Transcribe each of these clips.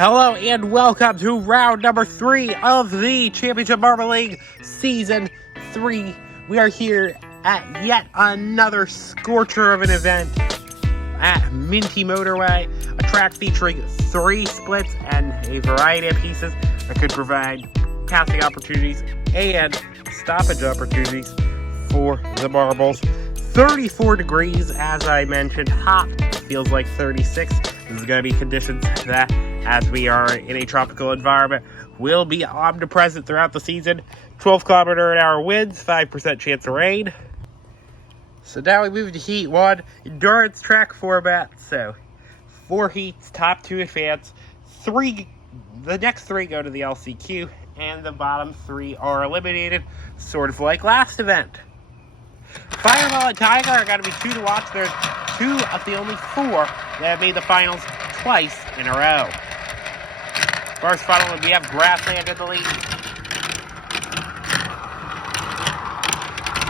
Hello and welcome to round number 3 of the Championship Marble League Season 3. We are here at yet another scorcher of an event at Minty Motorway, a track featuring 3 splits and a variety of pieces that could provide passing opportunities and stoppage opportunities for the marbles. 34 degrees, as I mentioned, hot, feels like 36. This is going to be conditions that, as we are in a tropical environment, will be omnipresent throughout the season. 12km/h winds, 5% chance of rain. So now we move to Heat 1, endurance track format. So 4 heats, top 2 advance. The next 3 go to the LCQ, and the bottom 3 are eliminated, sort of like last event. Fireball and Tiger are going to be 2 to watch. They're 2 of the only 4 that have made the finals twice in a row. First funnel, we have Grassland in the lead.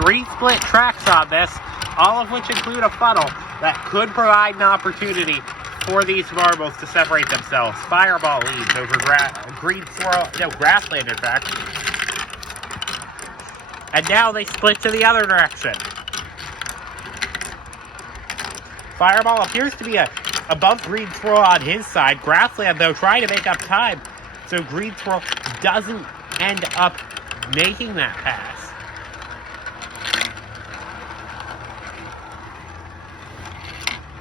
3 split tracks on this, all of which include a funnel that could provide an opportunity for these marbles to separate themselves. Fireball leads over Grassland, in fact. And now they split to the other direction. Fireball appears to be above Green Swirl on his side. Grassland, though, trying to make up time, so Green Swirl doesn't end up making that pass.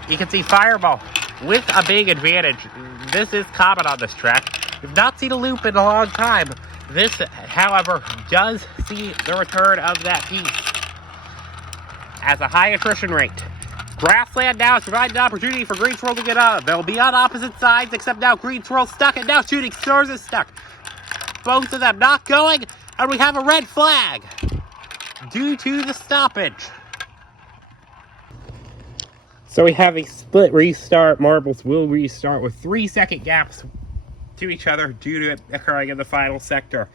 You can see Fireball with a big advantage. This is common on this track. We've not seen a loop in a long time. This, however, does see the return of that piece as a high attrition rate. Grassland now is providing an opportunity for Green Swirl to get up. They'll be on opposite sides, except now Green Swirl's stuck, and now Shooting Stars is stuck. Both of them not going, and we have a red flag due to the stoppage. So we have a split restart. Marbles will restart with 3-second gaps to each other due to it occurring in the final sector.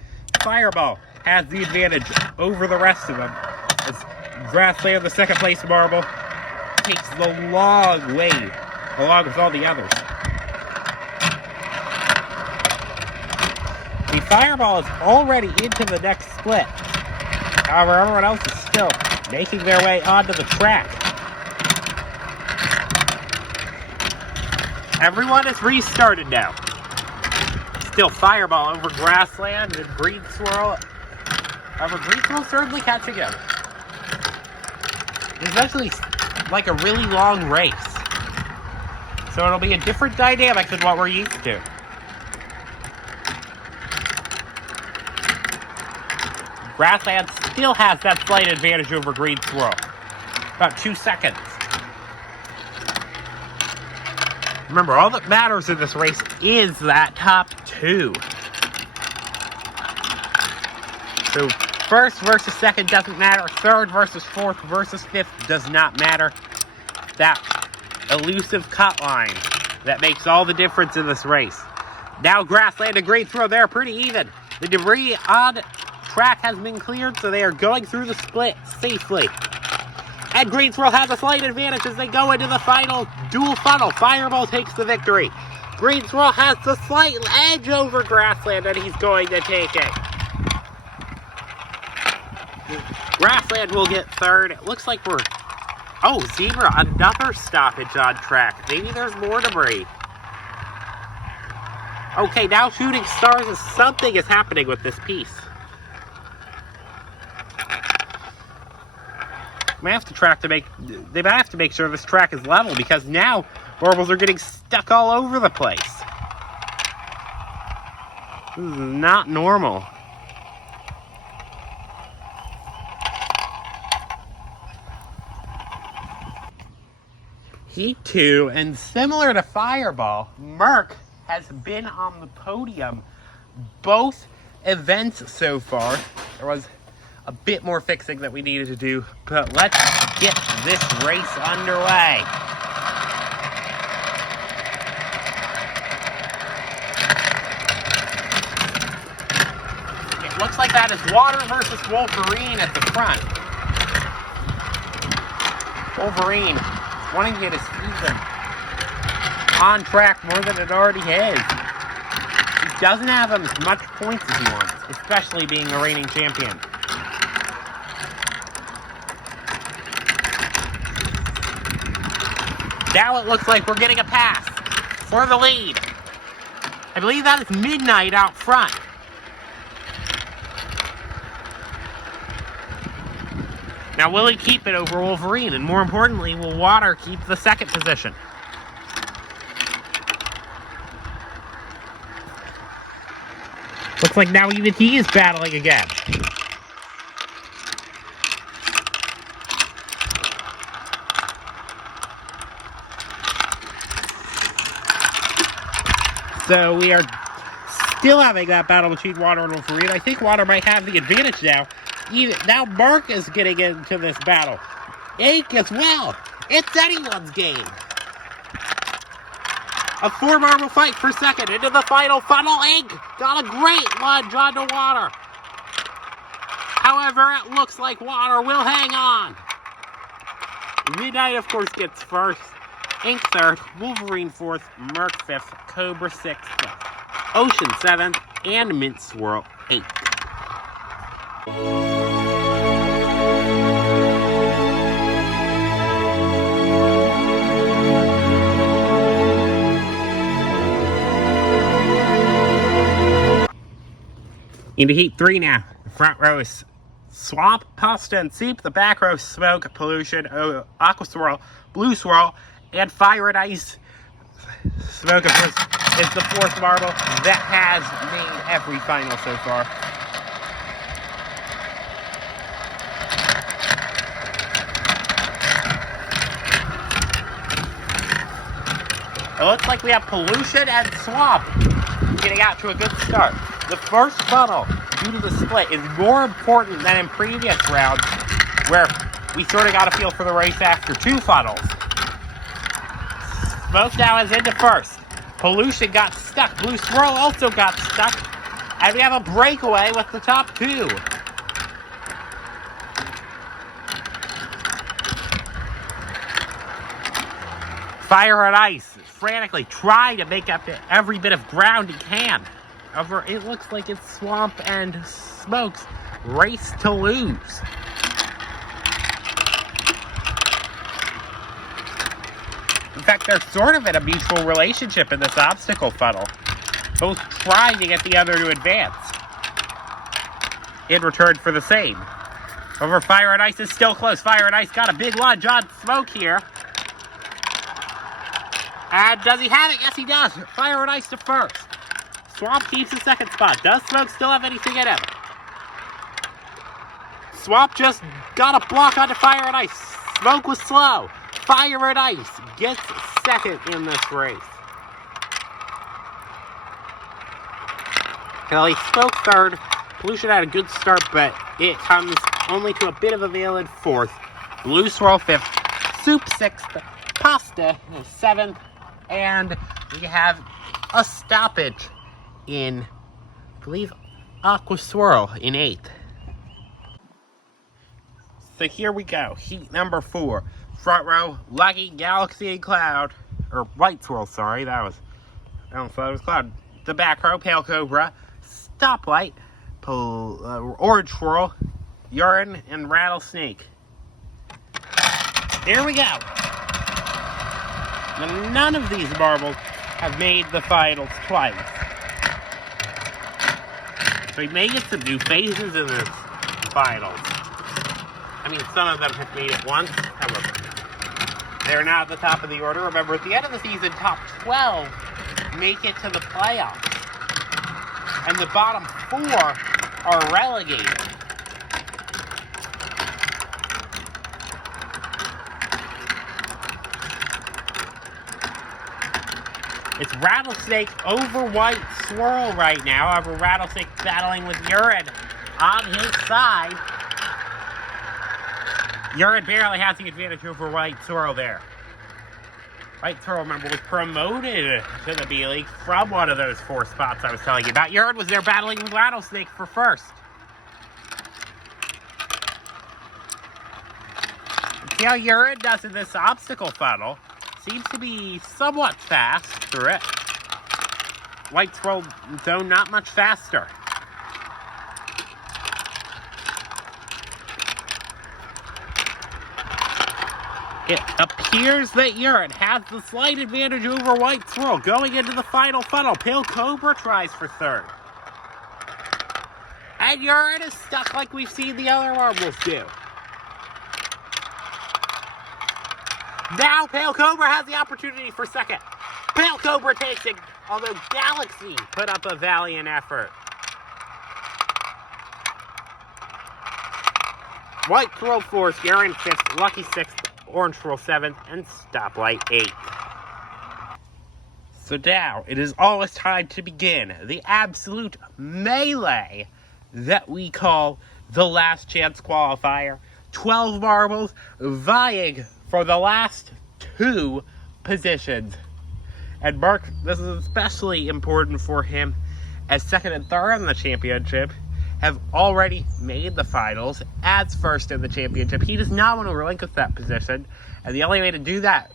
Fireball has the advantage over the rest of them, as Grassland, the second place marble, takes the long way along with all the others. The Fireball is already into the next split. However, everyone else is still making their way onto the track. Everyone is restarted now. Still Fireball over Grassland and Green Swirl. However, Green Swirl certainly catching him. It's actually like a really long race. So it'll be a different dynamic than what we're used to. Grassland still has that slight advantage over Green Swirl. About 2 seconds. Remember, all that matters in this race is that top 2. So, first versus second doesn't matter. Third versus fourth versus fifth does not matter. That elusive cut line that makes all the difference in this race. Now, Grassland and Green Swirl, they're pretty even. The debris on track has been cleared, so they are going through the split safely. And Green Swirl has a slight advantage as they go into the final dual funnel. Fireball takes the victory. Green Swirl has the slight edge over Grassland, and he's going to take it. Grassland will get third. It looks like we're... Oh, Zebra, another stoppage on track. Maybe there's more debris. Okay, now Shooting Stars, something is happening with this piece. They might have to make sure this track is level, because now marbles are getting stuck all over the place. This is not normal. Heat 2, and similar to Fireball, Murk has been on the podium both events so far. There was a bit more fixing that we needed to do, but let's get this race underway. It looks like that is Water versus Wolverine at the front. Wolverine wanting to get his season on track more than it already is. doesn't have as much points as he wants, especially being the reigning champion. Now it looks like we're getting a pass for the lead. I believe that is Midnight out front. Now, will he keep it over Wolverine? And more importantly, will Water keep the second position? Looks like now even he is battling again. So we are still having that battle between Water and Wolverine. I think Water might have the advantage now. Now Murk is getting into this battle. Ink as well. It's anyone's game. A 4-marble fight for second. Into the final funnel. Ink got a great lunge onto Water. However, it looks like Water will hang on. Midnight, of course, gets first. Ink third, Wolverine fourth, Murk fifth, Cobra sixth, Ocean seventh, and Mint Swirl eighth. Into Heat 3 now. The front row is Swamp, Pasta, and Soup. The back row, Smoke, Pollution, Aqua Swirl, Blue Swirl, and Fire and Ice. Smoke, of course, is the fourth marble that has made every final so far. It looks like we have Pollution and Swamp getting out to a good start. The first funnel, due to the split, is more important than in previous rounds, where we sort of got a feel for the race after two funnels. Smoke now is into first. Pollution got stuck. Blue Swirl also got stuck. And we have a breakaway with the top two. Fire and Ice frantically trying to make up every bit of ground he can. However, it looks like it's Swamp and Smoke's race to lose. In fact, they're sort of in a mutual relationship in this obstacle funnel, both trying to get the other to advance in return for the same. However, Fire and Ice is still close. Fire and Ice got a big lunge on Smoke here. And does he have it? Yes, he does. Fire and Ice to first. Swamp keeps the second spot. Does Smoke still have anything in him? Swamp just got a block onto Fire and Ice. Smoke was slow. Fire and Ice gets second in this race. Kelly Smoke third. Pollution had a good start, but it comes only to a bit of a veil in fourth. Blue Swirl fifth. Soup sixth. Pasta seventh. And we have a stoppage in, I believe, Aqua Swirl in eighth. So here we go. Heat number 4. Front row, Lucky, Galaxy, and Cloud. Or White Swirl, sorry. I almost thought it was Cloud. The back row, Pale Cobra, Stoplight, Orange Swirl, Urine, and Rattlesnake. Here we go. Now, none of these marbles have made the finals twice. So we may get some new faces in this finals. I mean, some of them have made it once, however. They're not at the top of the order. Remember, at the end of the season, top 12 make it to the playoffs. And the bottom 4 are relegated. It's Rattlesnake over White Swirl right now. However, Rattlesnake battling with Urine on his side. Urine barely has the advantage over White Swirl there. White Swirl, remember, was promoted to the B-League from one of those 4 spots I was telling you about. Urine was there battling with Rattlesnake for first. See how Urine does in this obstacle funnel. Seems to be somewhat fast through it. White Swirl, though, not much faster. It appears that Urine has the slight advantage over White Swirl going into the final funnel. Pale Cobra tries for third. And Urine is stuck like we've seen the other marbles do. Now Pale Cobra has the opportunity for second. Pale Cobra takes it, although Galaxy put up a valiant effort. White Swirl fourth, Urine fifth, Lucky sixth, Orange Swirl 7th, and Stoplight 8th. So now, it is almost time to begin the absolute melee that we call the Last Chance Qualifier. 12 marbles vying for the last 2 positions. And Murk, this is especially important for him, as second and third in the championship have already made the finals as first in the championship. He does not want to relinquish that position, and the only way to do that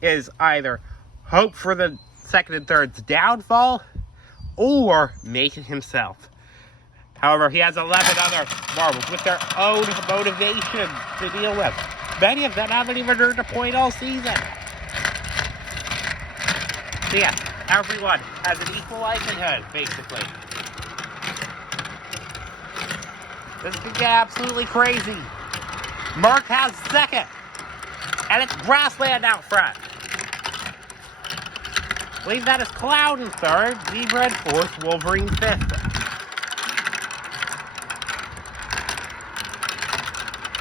is either hope for the second and third's downfall or make it himself. However, he has 11 other marbles with their own motivation to deal with. Many of them haven't even earned a point all season. So yeah, everyone has an equal likelihood, basically. This could get absolutely crazy. Murk has second. And it's Grassland out front. I believe that is Cloud in third, Zebra in fourth, Wolverine fifth.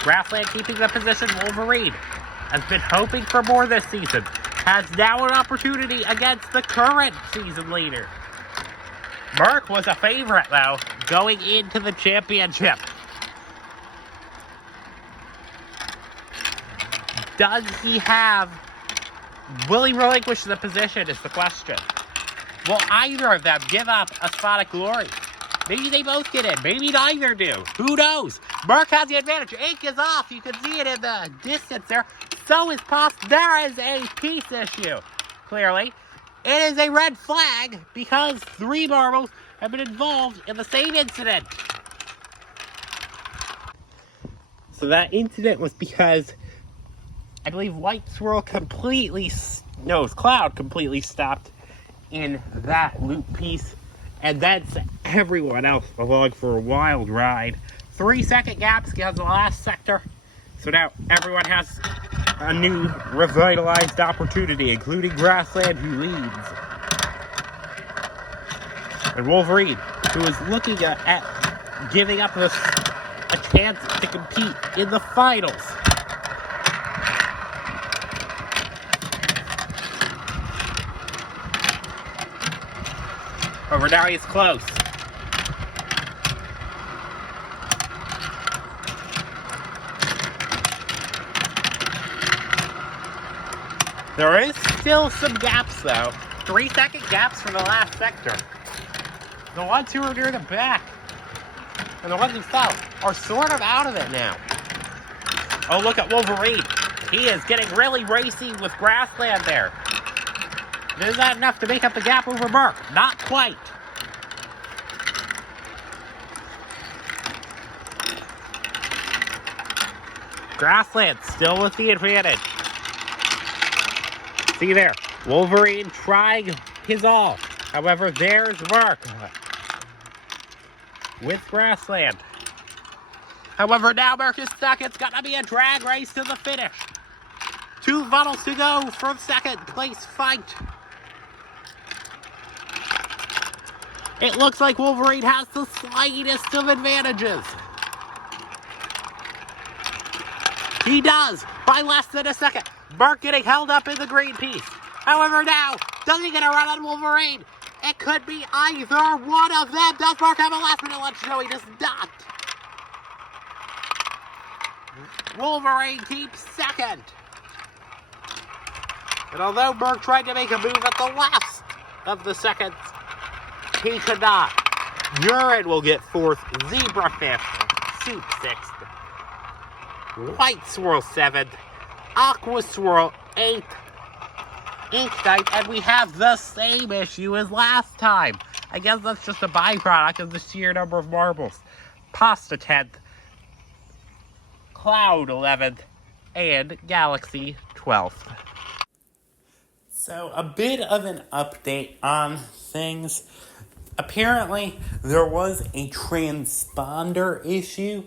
Grassland keeping the position. Wolverine has been hoping for more this season. Has now an opportunity against the current season leader. Murk was a favorite, though, going into the championship. Will he relinquish the position is the question. Will either of them give up a spot of glory? Maybe they both get in. Maybe neither do. Who knows? Murk has the advantage. Ink is off. You can see it in the distance there. So is Post. There is a peace issue. Clearly. It is a red flag because 3 marbles have been involved in the same incident. So that incident was because I believe White Swirl Cloud completely stopped in that loop piece. And that's everyone else along for a wild ride. 3-second gaps against the last sector. So now everyone has a new revitalized opportunity, including Grassland, who leads. And Wolverine, who is looking at giving up a chance to compete in the finals. Over now he's close. There is still some gaps, though. 3-second gaps for the last sector. The ones who are near the back and the ones who fell are sort of out of it now. Oh, look at Wolverine. He is getting really racy with Grassland there. Is that enough to make up the gap over Murk? Not quite. Grassland still with the advantage. See there, Wolverine trying his all. However, there's Murk with Grassland. However, now Murk is stuck. It's going to be a drag race to the finish. 2 funnels to go for the second place fight. It looks like Wolverine has the slightest of advantages. He does, by less than a second. Murk getting held up in the green piece. However, now, does he get a run on Wolverine? It could be either one of them. Does Murk have a last-minute lunch? No, he does not. Wolverine keeps second. And although Murk tried to make a move at the last of the seconds, he could not. Urine will get 4th, Zebra 5th, Soup 6th, White Swirl 7th, Aqua Swirl 8th, Inknight, and we have the same issue as last time. I guess that's just a byproduct of the sheer number of marbles. Pasta 10th, Cloud 11th, and Galaxy 12th. So, a bit of an update on things. Apparently, there was a transponder issue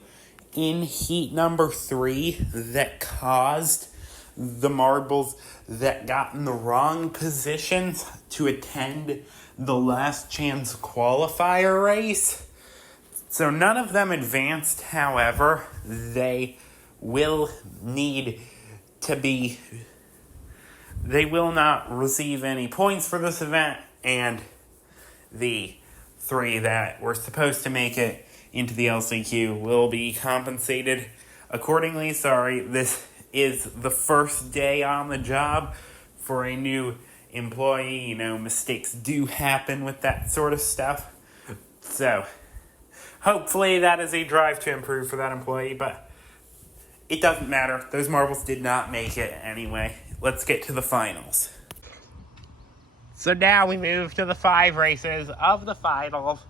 in heat number 3 that caused the marbles that got in the wrong positions to attend the last chance qualifier race. So none of them advanced, however, they will not receive any points for this event, and the 3 that were supposed to make it into the LCQ will be compensated accordingly. Sorry, this is the first day on the job for a new employee. Mistakes do happen with that sort of stuff. So, hopefully that is a drive to improve for that employee, but it doesn't matter. Those marbles did not make it anyway. Let's get to the finals. So now we move to the 5 races of the finals.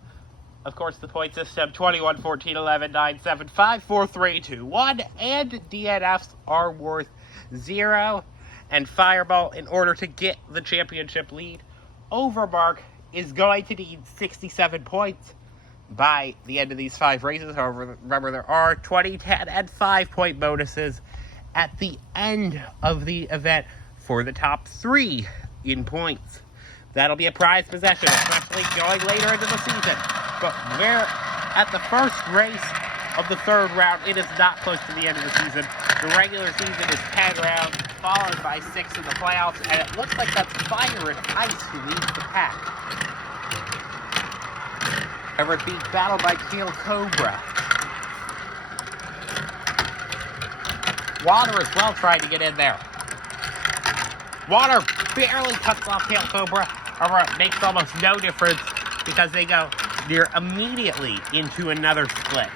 Of course, the point system, 21, 14, 11, 9, 7, 5, 4, 3, 2, 1, and DNFs are worth 0. And Fireball, in order to get the championship lead over Murk, is going to need 67 points by the end of these 5 races. However, remember, there are 20, 10, and 5-point bonuses at the end of the event for the top 3 in points. That'll be a prized possession, especially going later into the season. But we're at the first race of the 3rd round. It is not close to the end of the season. The regular season is 10 rounds, followed by 6 in the playoffs, and it looks like that's Fire and Ice who leads the pack. However, being battled by Tail Cobra. Water as well trying to get in there. Water barely cuts off Tail Cobra. However, it makes almost no difference because they go near immediately into another split.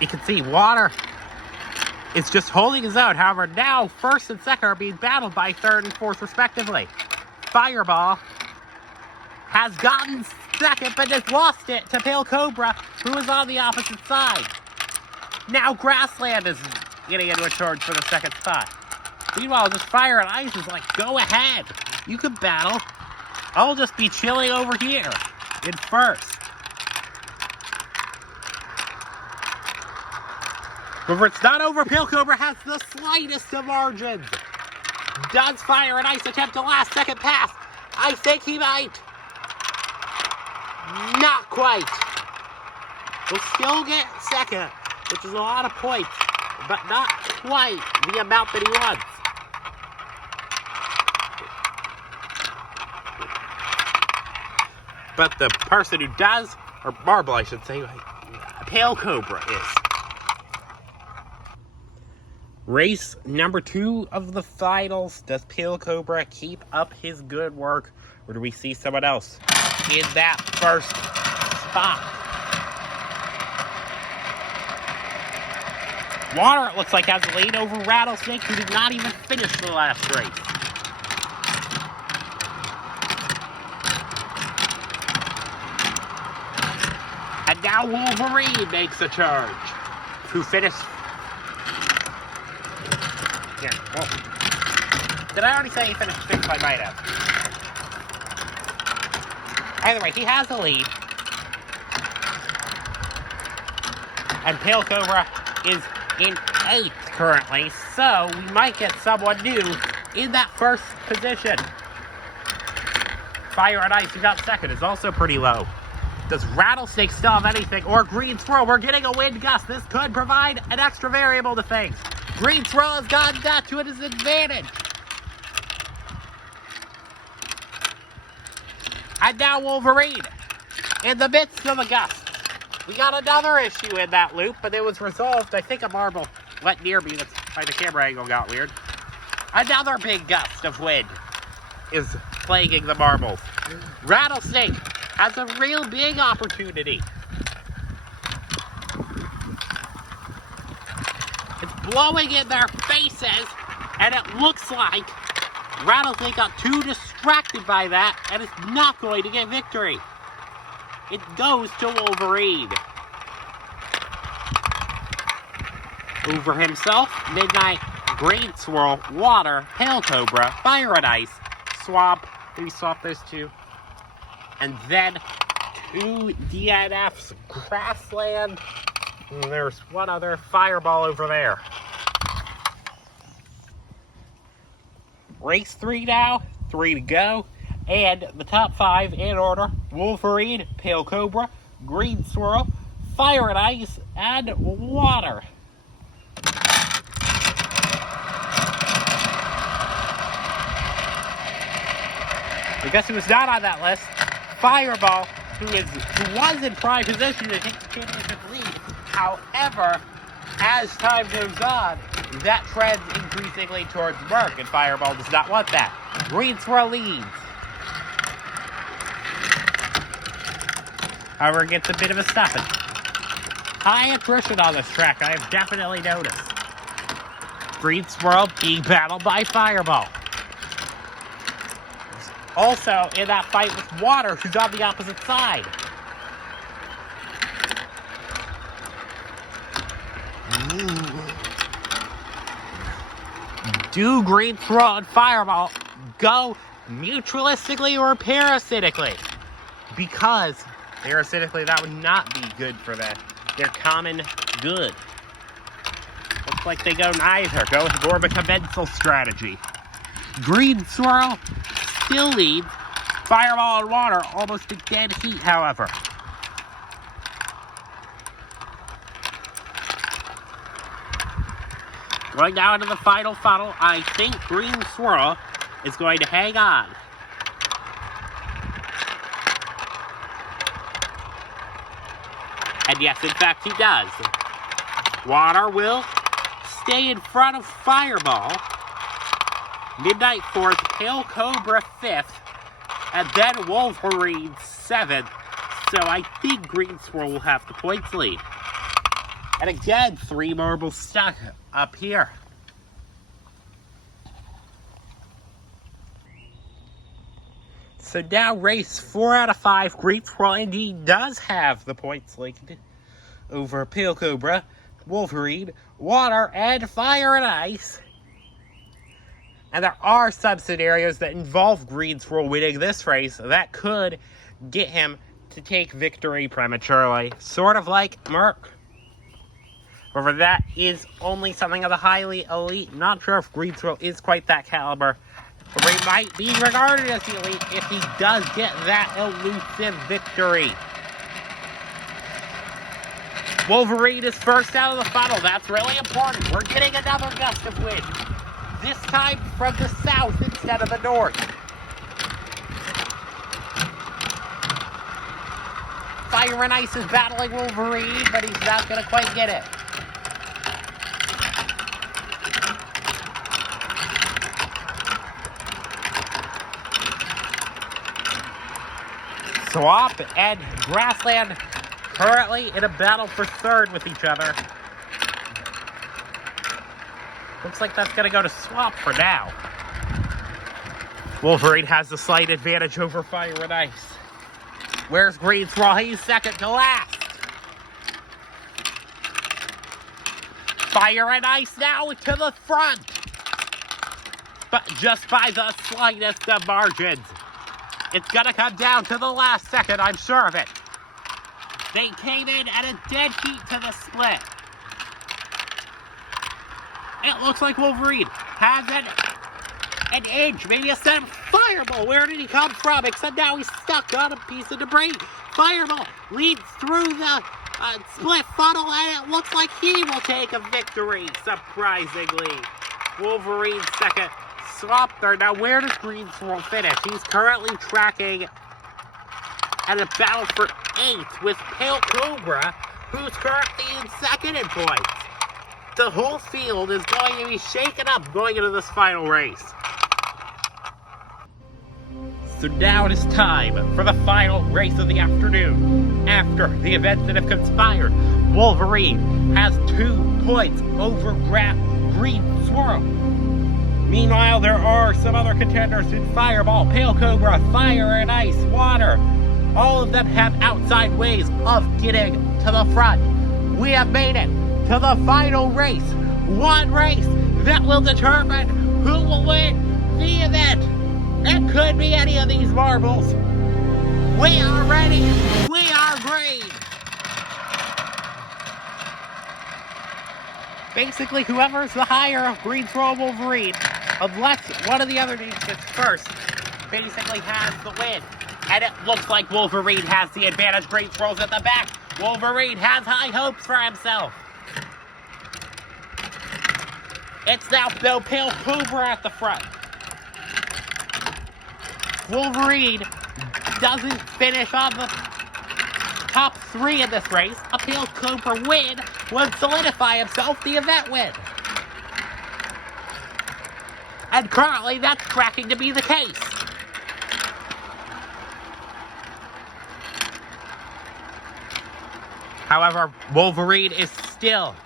You can see Water is just holding his own. However, now 1st and 2nd are being battled by 3rd and 4th respectively. Fireball has gotten 2nd, but has lost it to Pale Cobra, who is on the opposite side. Now Grassland is getting into a charge for the 2nd spot. Meanwhile, just Fire and Ice is like, go ahead. You can battle. I'll just be chilling over here in 1st. However, it's not over. Pale Cobra has the slightest of margins. Does Fire and Ice attempt a last-second pass? I think he might. Not quite. We'll still get 2nd, which is a lot of points, but not quite the amount that he wants. But the person who does, or Marble I should say, Pale Cobra is. Race number 2 of the finals. Does Pale Cobra keep up his good work, or do we see someone else in that 1st spot? Water, it looks like, has a lead over Rattlesnake, who did not even finish the last race. And now Wolverine makes a charge, who finished... Yeah, well, did I already say he finished 6th? I might have. Either way, he has the lead. And Pale Cobra is in 8th currently, so we might get someone new in that 1st position. Fire and Ice, who got 2nd, is also pretty low. Does Rattlesnake still have anything? Or Green Throw? We're getting a wind gust. This could provide an extra variable to things. Green Throw has gotten that to his advantage. And now Wolverine, in the midst of a gust. We got another issue in that loop, but it was resolved. I think a marble went near me. That's why the camera angle got weird. Another big gust of wind is plaguing the marbles. Rattlesnake has a real big opportunity blowing in their faces, and it looks like Rattlesnake got too distracted by that and is not going to get victory. It goes to Wolverine. Over himself, Midnight, Green Swirl, Water, Pale Cobra, Fire and Ice, Swamp. We swap those two. And then 2 DNFs, Grassland. And there's one other, Fireball over there. Race 3 now, 3 to go. And the top 5 in order: Wolverine, Pale Cobra, Green Swirl, Fire and Ice, and Water. I guess who was not on that list? Fireball, who was in prime position to take the championship lead. However, as time goes on, that trend's increasingly towards Murk, and Fireball does not want that. Green Swirl leads. However, it gets a bit of a stuffing. High attrition on this track, I have definitely noticed. Green Swirl being battled by Fireball. Also, in that fight with Water, who's on the opposite side. Do Green Swirl and Fireball go mutualistically or parasitically? Because parasitically, that would not be good for their common good. Looks like they go neither. Go with more of a commensal strategy. Green Swirl still leads. Fireball and Water almost a dead heat, however. Going now into the final funnel, I think Green Swirl is going to hang on. And yes, in fact, he does. Water will stay in front of Fireball. Midnight 4th, Pale Cobra 5th, and then Wolverine 7th. So I think Green Swirl will have the points lead. And again, 3 marbles stuck up here. So now race 4 out of 5, Green Swirl indeed does have the points lead over Pale Cobra, Wolverine, Water, and Fire and Ice. And there are some scenarios that involve Green Swirl winning this race that could get him to take victory prematurely. Sort of like Murk. However, that is only something of the highly elite. Not sure if Green Swirl is quite that caliber. But he might be regarded as the elite if he does get that elusive victory. Wolverine is first out of the funnel. That's really important. We're getting another gust of wind. This time from the south instead of the north. Fire and Ice is battling Wolverine, but he's not going to quite get it. Swamp and Grassland currently in a battle for third with each other. Looks like that's going to go to Swamp for now. Wolverine has the slight advantage over Fire and Ice. Where's Green Swirl? He's second to last. Fire and Ice now to the front. But just by the slightest of margins. It's going to come down to the last second, I'm sure of it. They came in at a dead heat to the split. It looks like Wolverine has an inch, maybe a cent. Fireball, where did he come from? Except now he's stuck on a piece of debris. Fireball leads through the split funnel, and it looks like he will take a victory, surprisingly. Wolverine second, Swamp third. Now, where does Green Swirl finish? He's currently tracking at a battle for 8th with Pale Cobra, who's currently in second in points. The whole field is going to be shaken up going into this final race. So now it is time for the final race of the afternoon. After the events that have conspired, Wolverine has 2 points over Green Swirl. Meanwhile, there are some other contenders in Fireball, Pale Cobra, Fire and Ice, Water. All of them have outside ways of getting to the front. We have made it to the final race. One race that will determine who will win the event. It could be any of these marbles. We are ready. We are green. Basically, whoever's the higher of Green Swirl Wolverine, unless one of the other teams gets first, basically has the win. And it looks like Wolverine has the advantage. Green Swirl's at the back. Wolverine has high hopes for himself. It's now Pale Cobra at the front. Wolverine doesn't finish on the top 3 in this race. A Pale Cobra win would solidify himself the event win. And currently that's tracking to be the case. However, Wolverine is still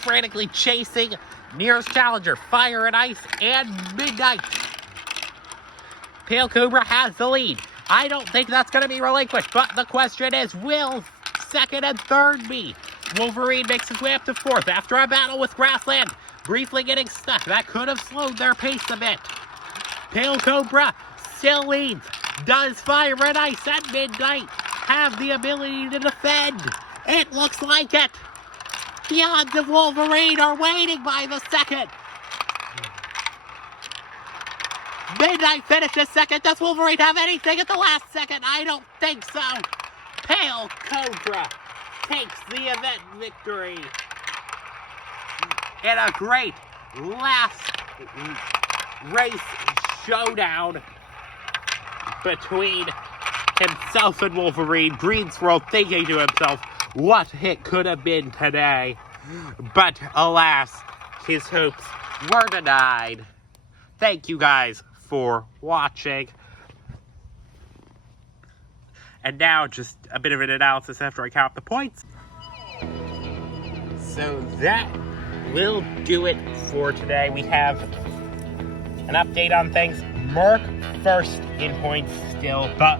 frantically chasing nearest challenger, Fire and Ice, and Midnight. Pale Cobra has the lead. I don't think that's going to be relinquished, but the question is, will second and third be? Wolverine makes his way up to fourth after a battle with Grassland, briefly getting stuck. That could have slowed their pace a bit. Pale Cobra still leads. Does Fire and Ice and Midnight have the ability to defend? It looks like it. The odds of Wolverine are waning by the second. Midnight finishes second. Does Wolverine have anything at the last second? I don't think so. Pale Cobra takes the event victory in a great last race showdown between himself and Wolverine. Green Swirl thinking to himself what it could have been today. But alas, his hopes were denied. Thank you guys for watching. And now just a bit of an analysis after I count the points. So that will do it for today. We have an update on things. Murk first in points still, but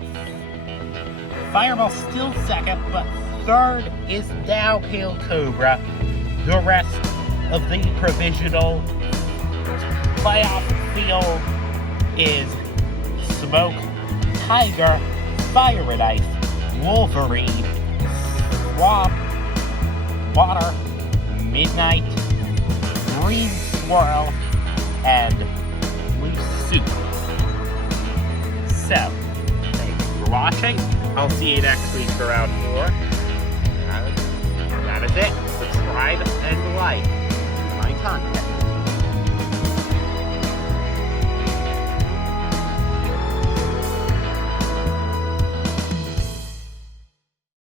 Fireball still second, but third is now Pale Cobra. The rest of the provisional playoff field is Smoke, Tiger, Fire and Ice, Wolverine, Swamp, Water, Midnight, Green Swirl, and Loose Soup. So, thanks for watching. I'll see you next week for round 4.